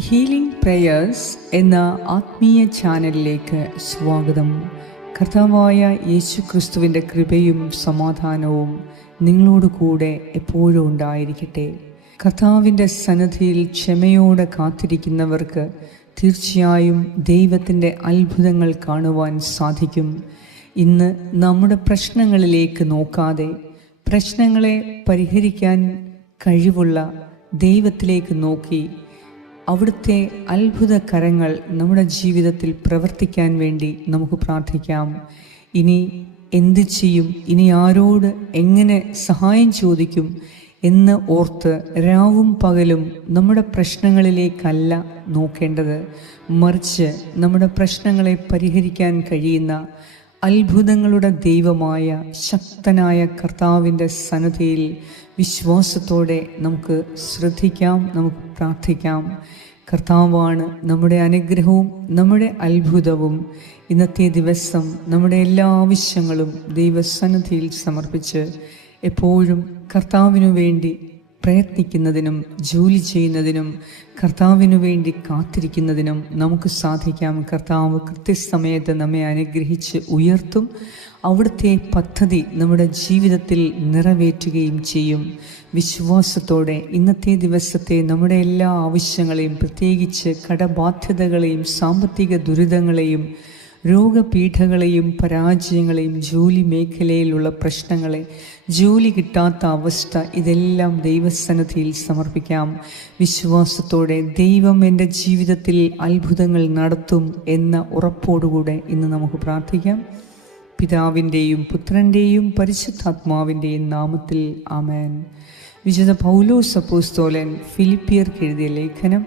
Healing prayers എന്ന ആത്മീയ ചാനലിലേക്ക് സ്വാഗതം. കർത്താവായ യേശു ക്രിസ്തുവിന്റെ കൃപയും സമാധാനവും നിങ്ങളോട് കൂടെ എപ്പോഴും ഉണ്ടായിരിക്കട്ടെ. കർത്താവിന്റെ സന്നദ്ധിയിൽ ക്ഷമയോടെ കാത്തിരിക്കുന്നവർക്ക് തീർച്ചയായും ദൈവത്തിന്റെ അത്ഭുതങ്ങൾ കാണുവാൻ സാധിക്കും. ഇന്ന് നമ്മുടെ പ്രശ്നങ്ങളിലേക്ക് നോക്കാതെ പ്രശ്നങ്ങളെ പരിഹരിക്കാൻ കഴിവുള്ള ദൈവത്തിലേക്ക് നോക്കി അവിടുത്തെ അത്ഭുത കരങ്ങൾ നമ്മുടെ ജീവിതത്തിൽ പ്രവർത്തിക്കാൻ വേണ്ടി നമുക്ക് പ്രാർത്ഥിക്കാം. ഇനി എന്ത് ചെയ്യും? ഇനി ആരോട് എങ്ങനെ സഹായം ചോദിക്കും എന്ന് ഓർത്ത് രാവും പകലും നമ്മുടെ പ്രശ്നങ്ങളിലേക്കല്ല നോക്കേണ്ടത്. മറിച്ച് നമ്മുടെ പ്രശ്നങ്ങളെ പരിഹരിക്കാൻ കഴിയുന്ന അത്ഭുതങ്ങളുടെ ദൈവമായ ശക്തനായ കർത്താവിന്റെ സന്നദ്ധയിൽ വിശ്വാസത്തോടെ നമുക്ക് ശ്രദ്ധിക്കാം. നമുക്ക് പ്രാർത്ഥിക്കാം. കർത്താവാണ് നമ്മുടെ അനുഗ്രഹവും നമ്മുടെ അത്ഭുതവും. ഇന്നത്തെ ദിവസം നമ്മുടെ എല്ലാ ആവശ്യങ്ങളും ദൈവസന്നിധിയിൽ സമർപ്പിച്ച് എപ്പോഴും കർത്താവിനു വേണ്ടി പ്രയത്നിക്കുന്നതിനും ജോലി ചെയ്യുന്നതിനും കർത്താവിനു വേണ്ടി കാത്തിരിക്കുന്നതിനും നമുക്ക് സാധിക്കാം. കർത്താവ് കൃത്യസമയത്ത് നമ്മെ അനുഗ്രഹിച്ച് ഉയർത്തും. അവിടുത്തെ പദ്ധതി നമ്മുടെ ജീവിതത്തിൽ നിറവേറ്റുകയും ചെയ്യും. വിശ്വാസത്തോടെ ഇന്നത്തെ ദിവസത്തെ നമ്മുടെ എല്ലാ ആവശ്യങ്ങളെയും പ്രത്യേകിച്ച് കടബാധ്യതകളെയും സാമ്പത്തിക ദുരിതങ്ങളെയും രോഗപീഠകളെയും പരാജയങ്ങളെയും ജോലി മേഖലയിലുള്ള പ്രശ്നങ്ങളെ ജോലി കിട്ടാത്ത അവസ്ഥ ഇതെല്ലാം ദൈവസന്നിധിയിൽ സമർപ്പിക്കാം. വിശ്വാസത്തോടെ ദൈവം എന്റെ ജീവിതത്തിൽ അത്ഭുതങ്ങൾ നടത്തും എന്ന ഉറപ്പോടുകൂടെ ഇന്ന് നമുക്ക് പ്രാർത്ഥിക്കാം. പിതാവിന്റെയും പുത്രന്റെയും പരിശുദ്ധാത്മാവിന്റെയും നാമത്തിൽ ആമേൻ. വിശുദ്ധ പൗലോസ് അപ്പോസ്തോലൻ ഫിലിപ്പിയർക്ക് എഴുതിയ ലേഖനം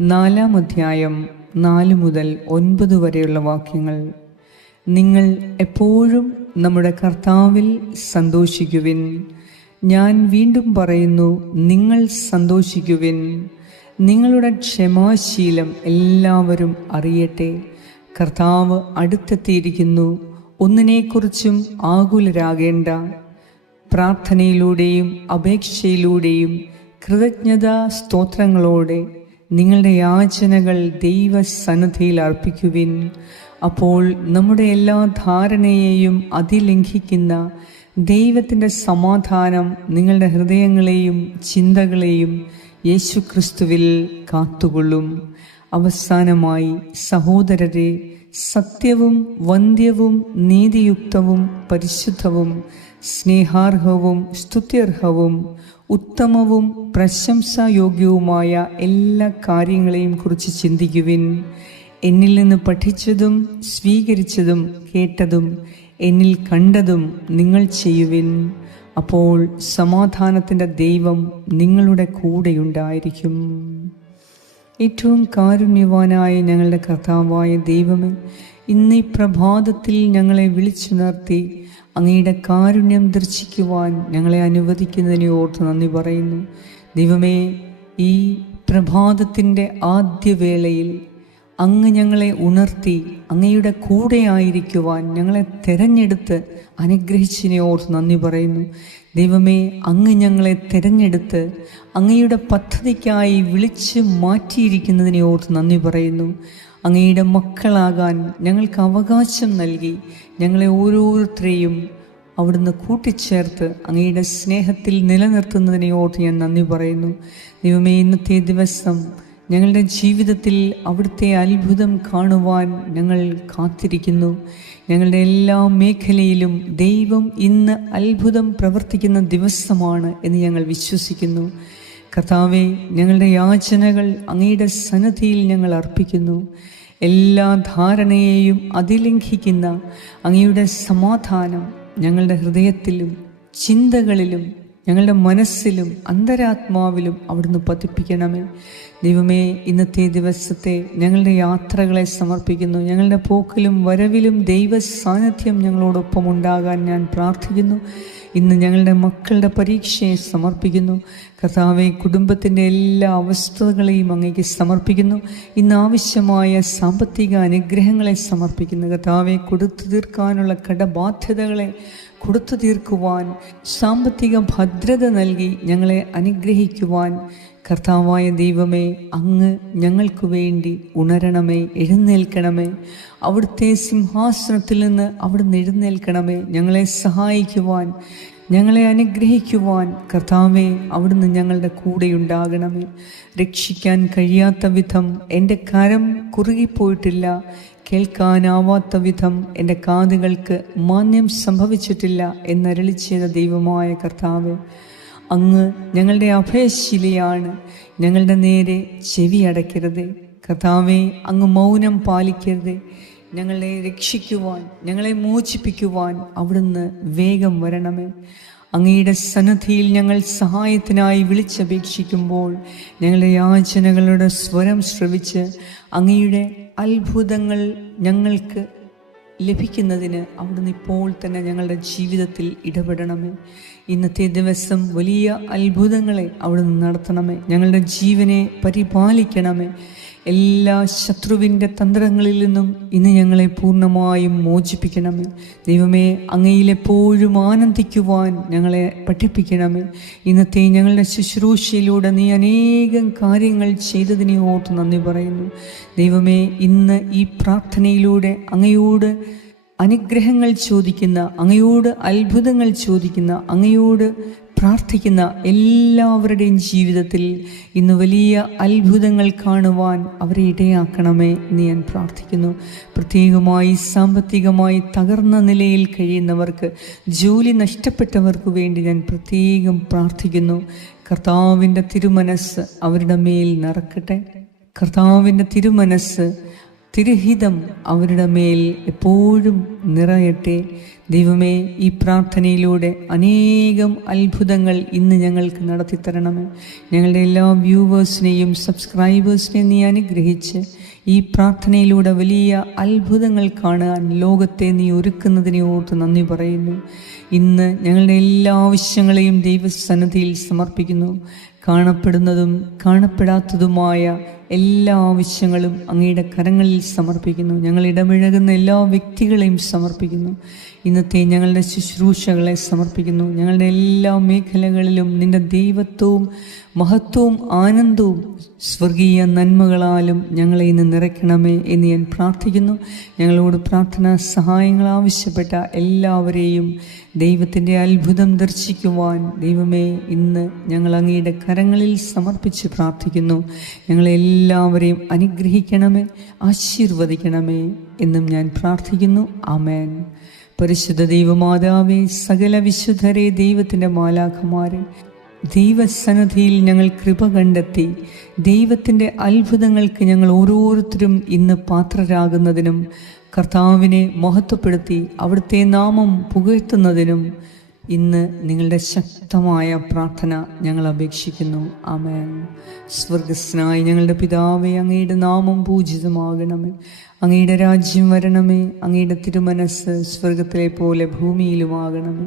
നാലാം അധ്യായം നാല് മുതൽ ഒൻപത് വരെയുള്ള വാക്യങ്ങൾ. നിങ്ങൾ എപ്പോഴും നമ്മുടെ കർത്താവിൽ സന്തോഷിക്കുവിൻ. ഞാൻ വീണ്ടും പറയുന്നു നിങ്ങൾ സന്തോഷിക്കുവിൻ. നിങ്ങളുടെ ക്ഷമാശീലം എല്ലാവരും അറിയട്ടെ. കർത്താവ് അടുത്തെത്തിയിരിക്കുന്നു ഒന്നിനെക്കുറിച്ചും ആകുലരാകേണ്ട. പ്രാർത്ഥനയിലൂടെയും അപേക്ഷയിലൂടെയും കൃതജ്ഞതാ സ്തോത്രങ്ങളോടെ നിങ്ങളുടെ യാചനകൾ ദൈവസന്നദ്ധിയിൽ അർപ്പിക്കുവിൻ. അപ്പോൾ നമ്മുടെ എല്ലാ ധാരണയെയും അതിലംഘിക്കുന്ന ദൈവത്തിന്റെ സമാധാനം നിങ്ങളുടെ ഹൃദയങ്ങളെയും ചിന്തകളെയും യേശു ക്രിസ്തുവിൽ കാത്തുകൊള്ളും. അവസാനമായി സഹോദരരെ സത്യവും വന്ധ്യവും നീതിയുക്തവും പരിശുദ്ധവും സ്നേഹാർഹവും സ്തുത്യർഹവും ഉത്തമവും പ്രശംസായോഗ്യവുമായ എല്ലാ കാര്യങ്ങളെയും കുറിച്ച് ചിന്തിക്കുവിൻ. എന്നിൽ നിന്ന് പഠിച്ചതും സ്വീകരിച്ചതും കേട്ടതും എന്നിൽ കണ്ടതും നിങ്ങൾ ചെയ്യുവിൻ. അപ്പോൾ സമാധാനത്തിന്റെ ദൈവം നിങ്ങളുടെ കൂടെയുണ്ടായിരിക്കും. ഏറ്റവും കാരുണ്യവാനായ ഞങ്ങളുടെ കർത്താവായ ദൈവമേ ഇന്ന് ഈ പ്രഭാതത്തിൽ ഞങ്ങളെ വിളിച്ചുണർത്തി അങ്ങയുടെ കാരുണ്യം ദർശിക്കുവാൻ ഞങ്ങളെ അനുവദിക്കുന്നതിനെ ഓർത്ത് നന്ദി പറയുന്നു. ദൈവമേ ഈ പ്രഭാതത്തിന്റെ ആദ്യവേളയിൽ അങ്ങ് ഞങ്ങളെ ഉണർത്തി അങ്ങയുടെ കൂടെ ആയിരിക്കുവാൻ ഞങ്ങളെ തിരഞ്ഞെടുത്ത് അനുഗ്രഹിച്ചതിനെ ഓർത്ത് നന്ദി പറയുന്നു. ദൈവമേ അങ്ങ് ഞങ്ങളെ തിരഞ്ഞെടുത്ത് അങ്ങയുടെ പദ്ധതിക്കായി വിളിച്ച് മാറ്റിയിരിക്കുന്നതിനെ ഓർത്ത് നന്ദി പറയുന്നു. അങ്ങയുടെ മക്കളാകാൻ ഞങ്ങൾക്ക് അവകാശം നൽകി ഞങ്ങളെ ഓരോരുത്തരെയും അവിടുന്ന് കൂട്ടിച്ചേർത്ത് അങ്ങയുടെ സ്നേഹത്തിൽ നിലനിർത്തുന്നതിനെ ഓർത്ത് ഞാൻ നന്ദി പറയുന്നു. ദൈവമേ ഇന്നത്തെ ദിവസം ഞങ്ങളുടെ ജീവിതത്തിൽ അവിടുത്തെ അത്ഭുതം കാണുവാൻ ഞങ്ങൾ കാത്തിരിക്കുന്നു. ഞങ്ങളുടെ എല്ലാ മേഖലയിലും ദൈവം ഇന്ന് അത്ഭുതം പ്രവർത്തിക്കുന്ന ദിവസമാണ് എന്ന് ഞങ്ങൾ വിശ്വസിക്കുന്നു. കർത്താവെ ഞങ്ങളുടെ യാചനകൾ അങ്ങയുടെ സന്നദ്ധിയിൽ ഞങ്ങൾ അർപ്പിക്കുന്നു. എല്ലാ ധാരണയെയും അതിലംഘിക്കുന്ന അങ്ങയുടെ സമാധാനം ഞങ്ങളുടെ ഹൃദയത്തിലും ചിന്തകളിലും ഞങ്ങളുടെ മനസ്സിലും അന്തരാത്മാവിലും അവിടുന്ന് പതിപ്പിക്കണമേ. ദൈവമേ ഇന്നത്തെ ദിവസത്തെ ഞങ്ങളുടെ യാത്രകളെ സമർപ്പിക്കുന്നു. ഞങ്ങളുടെ പോക്കിലും വരവിലും ദൈവ സാന്നിധ്യം ഞങ്ങളോടൊപ്പം ഉണ്ടാകാൻ ഞാൻ പ്രാർത്ഥിക്കുന്നു. ഇന്ന് ഞങ്ങളുടെ മക്കളുടെ പരീക്ഷയെ സമർപ്പിക്കുന്നു. കർത്താവെ കുടുംബത്തിന്റെ എല്ലാ അവസ്ഥകളെയും അങ്ങേക്ക് സമർപ്പിക്കുന്നു. ഇന്ന് ആവശ്യമായ സാമ്പത്തിക അനുഗ്രഹങ്ങളെ സമർപ്പിക്കുന്നു. കർത്താവെ കൊടുത്തു തീർക്കാനുള്ള കടബാധ്യതകളെ കൊടുത്തു തീർക്കുവാൻ സാമ്പത്തിക ഭദ്രത നൽകി ഞങ്ങളെ അനുഗ്രഹിക്കുവാൻ കർത്താവായ ദൈവമേ അങ്ങ് ഞങ്ങൾക്ക് വേണ്ടി ഉണരണമേ എഴുന്നേൽക്കണമേ. അവിടുത്തെ സിംഹാസനത്തിൽ നിന്ന് അവിടുന്ന് എഴുന്നേൽക്കണമേ. ഞങ്ങളെ സഹായിക്കുവാൻ ഞങ്ങളെ അനുഗ്രഹിക്കുവാൻ കർത്താവേ അവിടുന്ന് ഞങ്ങളുടെ കൂടെയുണ്ടാകണമേ രക്ഷിക്കാൻ കഴിയാത്ത വിധം എന്റെ കരം കുറുകിപ്പോയിട്ടില്ല. കേൾക്കാനാവാത്ത വിധം എന്റെ കാതുകൾക്ക് മാന്യം സംഭവിച്ചിട്ടില്ല എന്നരളി ചെയ്ത ദൈവമായ കർത്താവ് അങ്ങ് ഞങ്ങളുടെ അഭയശിലയാണ്. ഞങ്ങളുടെ നേരെ ചെവി അടയ്ക്കരുത്. കർത്താവെ അങ്ങ് മൗനം പാലിക്കരുത്. ഞങ്ങളെ രക്ഷിക്കുവാൻ ഞങ്ങളെ മോചിപ്പിക്കുവാൻ അവിടുന്ന് വേഗം വരണമേ. അങ്ങയുടെ സന്നദ്ധിയിൽ ഞങ്ങൾ സഹായത്തിനായി വിളിച്ചപേക്ഷിക്കുമ്പോൾ ഞങ്ങളുടെ യാചനകളുടെ സ്വരം ശ്രവിച്ച് അങ്ങയുടെ അത്ഭുതങ്ങൾ ഞങ്ങൾക്ക് ലഭിക്കുന്നതിന് അവിടുന്ന് ഇപ്പോൾ തന്നെ ഞങ്ങളുടെ ജീവിതത്തിൽ ഇടപെടണമേ. ഇന്നത്തെ ദിവസം വലിയ അത്ഭുതങ്ങളെ അവിടുന്ന് നടത്തണമേ. ഞങ്ങളുടെ ജീവനെ പരിപാലിക്കണമേ. എല്ലാ ശത്രുവിന്റെ തന്ത്രങ്ങളിൽ നിന്നും ഇന്ന് ഞങ്ങളെ പൂർണമായും മോചിപ്പിക്കണമേ. ദൈവമേ അങ്ങയിലെപ്പോഴും ആനന്ദിക്കുവാൻ ഞങ്ങളെ പഠിപ്പിക്കണമേ. ഇന്നത്തെ ഞങ്ങളുടെ ശുശ്രൂഷയിലൂടെ നീ അനേകം കാര്യങ്ങൾ ചെയ്തതിനെ ഓർത്ത് നന്ദി പറയുന്നു. ദൈവമേ ഇന്ന് ഈ പ്രാർത്ഥനയിലൂടെ അങ്ങയോട് അനുഗ്രഹങ്ങൾ ചോദിക്കുന്ന അങ്ങയോട് അത്ഭുതങ്ങൾ ചോദിക്കുന്ന അങ്ങയോട് പ്രാർത്ഥിക്കുന്ന എല്ലാവരുടെയും ജീവിതത്തിൽ ഇന്ന് വലിയ അത്ഭുതങ്ങൾ കാണുവാൻ അവരെ ഇടയാക്കണമേ എന്ന് ഞാൻ പ്രാർത്ഥിക്കുന്നു. പ്രത്യേകമായി സാമ്പത്തികമായി തകർന്ന നിലയിൽ കഴിയുന്നവർക്ക് ജോലി നഷ്ടപ്പെട്ടവർക്ക് വേണ്ടി ഞാൻ പ്രത്യേകം പ്രാർത്ഥിക്കുന്നു. കർത്താവിന്റെ തിരുമനസ് അവരുടെ മേൽ നിറക്കട്ടെ. കർത്താവിന്റെ തിരുമനസ് തിരുഹിതം അവരുടെ മേൽ എപ്പോഴും നിറയട്ടെ. ദൈവമേ ഈ പ്രാർത്ഥനയിലൂടെ അനേകം അത്ഭുതങ്ങൾ ഇന്ന് ഞങ്ങൾക്ക് നടത്തിത്തരണമേ. ഞങ്ങളുടെ എല്ലാ വ്യൂവേഴ്സിനെയും സബ്സ്ക്രൈബേഴ്സിനെയും നീ അനുഗ്രഹിച്ച് ഈ പ്രാർത്ഥനയിലൂടെ വലിയ അത്ഭുതങ്ങൾ കാണാൻ ലോകത്തെ നീ ഒരുക്കുന്നതിനെ ഓർത്ത് നന്ദി പറയുന്നു. ഇന്ന് ഞങ്ങളുടെ എല്ലാ ആവശ്യങ്ങളെയും ദൈവസന്നിധിയിൽ സമർപ്പിക്കുന്നു. കാണപ്പെടുന്നതും കാണപ്പെടാത്തതുമായ എല്ലാ ആവശ്യങ്ങളും അങ്ങയുടെ കരങ്ങളിൽ സമർപ്പിക്കുന്നു. ഞങ്ങൾ ഇടമിഴകുന്ന എല്ലാ വ്യക്തികളെയും സമർപ്പിക്കുന്നു. ഇന്നത്തെ ഞങ്ങളുടെ ശുശ്രൂഷകളെ സമർപ്പിക്കുന്നു. ഞങ്ങളുടെ എല്ലാ മേഖലകളിലും നിന്റെ ദൈവത്വവും മഹത്വവും ആനന്ദവും സ്വർഗീയ നന്മകളാലും ഞങ്ങളെ ഇന്ന് നിറയ്ക്കണമേ എന്ന് ഞാൻ പ്രാർത്ഥിക്കുന്നു. ഞങ്ങളോട് പ്രാർത്ഥനാ സഹായങ്ങൾ ആവശ്യപ്പെട്ട എല്ലാവരെയും ദൈവത്തിന്റെ അത്ഭുതം ദർശിക്കുവാൻ ദൈവമേ ഇന്ന് ഞങ്ങൾ അങ്ങയുടെ കരങ്ങളിൽ സമർപ്പിച്ച് പ്രാർത്ഥിക്കുന്നു. ഞങ്ങളെല്ലാവരെയും അനുഗ്രഹിക്കണമേ ആശീർവദിക്കണമേ എന്നും ഞാൻ പ്രാർത്ഥിക്കുന്നു. ആമേൻ. പരിശുദ്ധ ദൈവമാതാവേ സകല വിശുദ്ധരെ ദൈവത്തിന്റെ മാലാഖമാരെ ദൈവസന്നദ്ധിയിൽ ഞങ്ങൾ കൃപ കണ്ടെത്തി ദൈവത്തിന്റെ അത്ഭുതങ്ങൾക്ക് ഞങ്ങൾ ഓരോരുത്തരും ഇന്ന് പാത്രരാകുന്നതിനും കർത്താവിനെ മഹത്വപ്പെടുത്തി അവിടുത്തെ നാമം പുകഴ്ത്തുന്നതിനും ഇന്ന് നിങ്ങളുടെ ശക്തമായ പ്രാർത്ഥന ഞങ്ങൾ അപേക്ഷിക്കുന്നു. ആമേൻ. സ്വർഗസ്നായി ഞങ്ങളുടെ പിതാവെ അങ്ങയുടെ നാമം പൂജിതമാകണമേ. അങ്ങയുടെ രാജ്യം വരണമേ. അങ്ങയുടെ തിരുമനസ് സ്വർഗത്തിലെ പോലെ ഭൂമിയിലുമാകണമേ.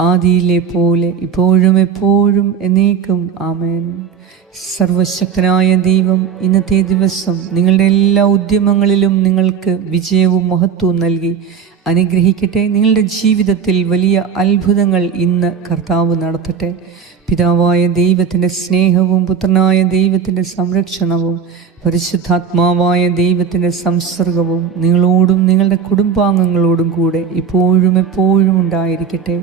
ആദിയിലെ പോലെ ഇപ്പോഴും എപ്പോഴും എന്നേക്കും ആമേൻ. സർവശക്തനായ ദൈവം ഇന്നത്തെ ദിവസം നിങ്ങളുടെ എല്ലാ ഉദ്യമങ്ങളിലും നിങ്ങൾക്ക് വിജയവും മഹത്വവും നൽകി അനുഗ്രഹിക്കട്ടെ. നിങ്ങളുടെ ജീവിതത്തിൽ വലിയ അത്ഭുതങ്ങൾ ഇന്ന് കർത്താവ് നടത്തട്ടെ. പിതാവായ ദൈവത്തിന്റെ സ്നേഹവും പുത്രനായ ദൈവത്തിന്റെ സംരക്ഷണവും പരിശുദ്ധാത്മാവായ ദൈവത്തിന്റെ സംസർഗവും നിങ്ങളോടും നിങ്ങളുടെ കുടുംബാംഗങ്ങളോടും കൂടെ ഇപ്പോഴും എപ്പോഴും ഉണ്ടായിരിക്കട്ടെ.